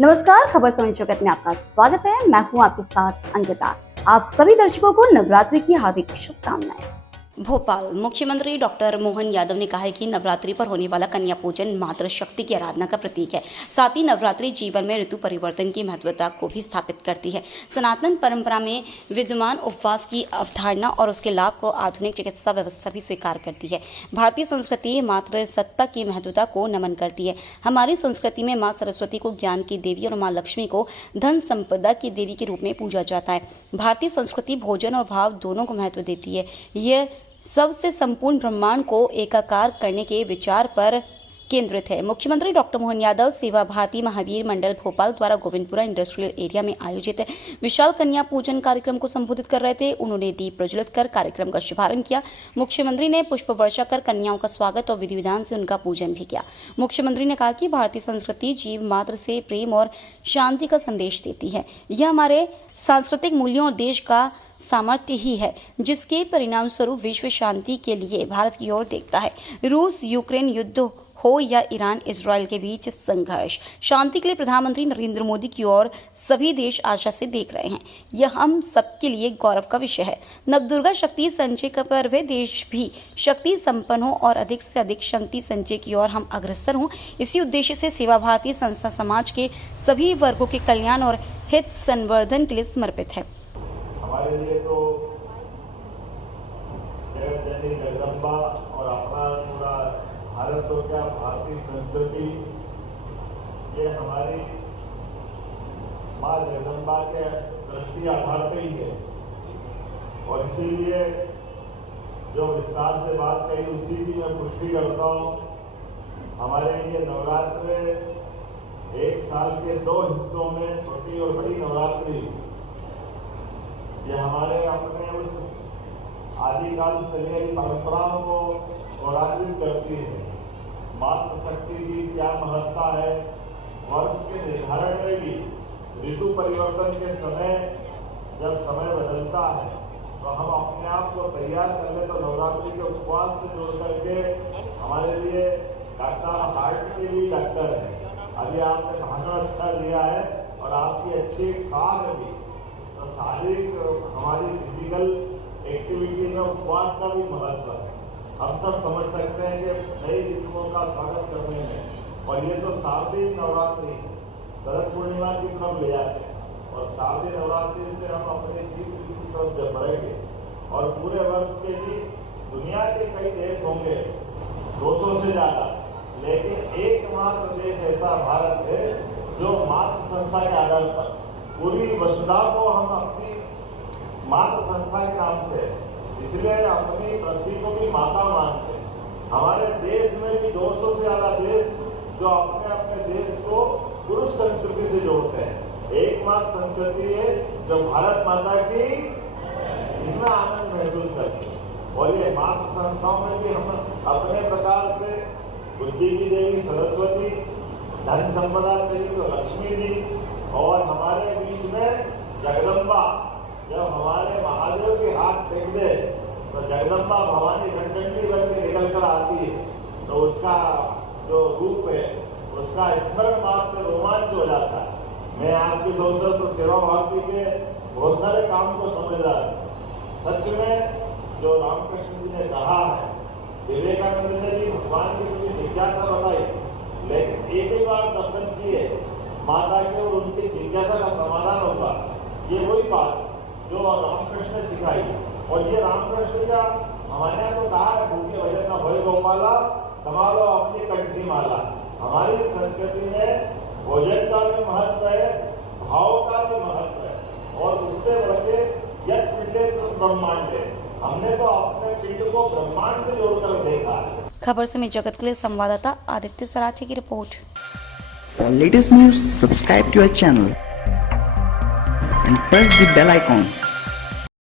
नमस्कार, खबर समय जगत में आपका स्वागत है। मैं हूं आपके साथ अंकिता। आप सभी दर्शकों को नवरात्रि की हार्दिक शुभकामनाएं। भोपाल मुख्यमंत्री डॉक्टर मोहन यादव ने कहा है कि नवरात्रि पर होने वाला कन्या पूजन मातृ शक्ति की आराधना का प्रतीक है। साथ ही नवरात्रि जीवन में ऋतु परिवर्तन की महत्वता को भी स्थापित करती है। सनातन परंपरा में विद्यमान उपवास की अवधारणा और उसके लाभ को आधुनिक चिकित्सा व्यवस्था भी स्वीकार करती है। भारतीय संस्कृति मातृ सत्ता की महत्वता को नमन करती है। हमारी संस्कृति में माँ सरस्वती को ज्ञान की देवी और माँ लक्ष्मी को धन संपदा की देवी के रूप में पूजा जाता है। भारतीय संस्कृति भोजन और भाव दोनों को महत्व देती है। यह सबसे संपूर्ण ब्रह्मांड को एकाकार करने के विचार पर केंद्रित है। मुख्यमंत्री डॉक्टर मोहन यादव सेवा भारती महावीर मंडल भोपाल द्वारा गोविंदपुरा इंडस्ट्रियल एरिया में आयोजित विशाल कन्या पूजन कार्यक्रम को संबोधित कर रहे थे। उन्होंने दीप प्रज्वलित कर कार्यक्रम का शुभारंभ किया। मुख्यमंत्री ने पुष्प वर्षा कर कन्याओं का स्वागत और विधि विधान से उनका पूजन भी किया। मुख्यमंत्री ने कहा कि भारतीय संस्कृति जीव मात्र से प्रेम और शांति का संदेश देती है। यह हमारे सांस्कृतिक मूल्यों और देश का सामर्थ्य ही है, जिसके परिणाम स्वरूप विश्व शांति के लिए भारत की ओर देखता है। रूस यूक्रेन युद्ध हो या ईरान इजराइल के बीच संघर्ष, शांति के लिए प्रधानमंत्री नरेंद्र मोदी की ओर सभी देश आशा से देख रहे हैं। यह हम सबके लिए गौरव का विषय है। नवदुर्गा शक्ति संचय का पर्व है। देश भी शक्ति संपन्न हो और अधिक से अधिक शक्ति संचय की ओर हम अग्रसर हों। इसी उद्देश्य से सेवा भारती संस्था समाज के सभी वर्गों के कल्याण और हित संवर्धन के लिए समर्पित है। हमारे लिए तो जगत जननी जगदम्बा और अपना पूरा भारत तो क्या भारतीय संस्कृति, ये हमारी माँ जगदम्बा के दृष्टि आधार पे ही है। और इसीलिए जो विस्तार से बात कही उसी की मैं पुष्टि करता हूँ। हमारे लिए नवरात्र एक साल के 2 हिस्सों में छोटी और बड़ी नवरात्रि, ये हमारे अपने उस आदिकाल चली परंपराओं को गौरवान्वित करती है। मातृ शक्ति की क्या महत्ता है। वर्ष के निर्धारण में भी ऋतु परिवर्तन के समय जब समय बदलता है तो हम अपने आप को तैयार कर ले। तो नवरात्रि के उपवास से जोड़ करके हमारे लिए डॉक्टर हार्ट के भी डॉक्टर है। अभी आपने भाषण अच्छा दिया है और आपकी अच्छी साख भी, तो शारीरिक हमारी फिजिकल एक्टिविटी में उपवास का भी महत्व है। हम सब समझ सकते हैं कि नई ऋतुओं का स्वागत करने में, और ये तो शारदीय नवरात्रि शरद पूर्णिमा की तरफ ले जाते हैं और शारदीय नवरात्रि से हम अपने शीत ऋतु की तरफ जब बढ़ेंगे और पूरे वर्ष के भी दुनिया के कई देश होंगे 200 से ज्यादा, लेकिन एकमात्र देश ऐसा भारत है जो मातृ संस्था के आधार पर पूरी वसुधा को हम अपनी मातृ संस्था के नाम से, इसलिए अपनी पृथ्वी को भी माता मानते हैं। हमारे देश में भी 200 से ज्यादा देश जो अपने अपने देश को पुरुष संस्कृति से जोड़ते हैं। एकमात्र संस्कृति है जो भारत माता की, इसमें आनंद महसूस करते हैं। और ये मातृ संस्थाओं में भी हम अपने प्रकार से बुद्धि की देवी सरस्वती, धन संपदा देवी तो लक्ष्मी जी, और हमारे बीच में जगदम्बा, जब हमारे महादेव के हाथ फेंक दे तो जगदम्बा भवानी घंटंडी बन के निकल कर आती है, तो उसका जो रूप है उसका स्मरण मात्र रोमांच हो जाता है। मैं आज के अवसर पर सेवा भारती के बहुत सारे काम को समझ रहा हूँ। सच में जो रामकृष्ण जी ने कहा है, विवेकानंद ने भी भगवान की मुझे जिज्ञासा बताई, लेकिन एक ही बार दर्शन किए माता के और उनकी जिज्ञासा का समाधान होगा। ये वही बात जो रामकृष्ण ने सिखाई। और ये रामकृष्ण का हमारे यहाँ तो कहा है, भूखे भजन न भय गोपाला संभालो अपनी कंठी माला। हमारी संस्कृति में भोजन का भी महत्व है, भाव का भी महत्व है, और उससे बढ़ के यद पिंडे तो ब्रह्मांड है। हमने तो अपने पिंड को ब्रह्मांड से जोड़कर देखा है। खबर समय जगत के लिए संवाददाता आदित्य सराठे की report. For latest news, subscribe to our channel and press the bell icon.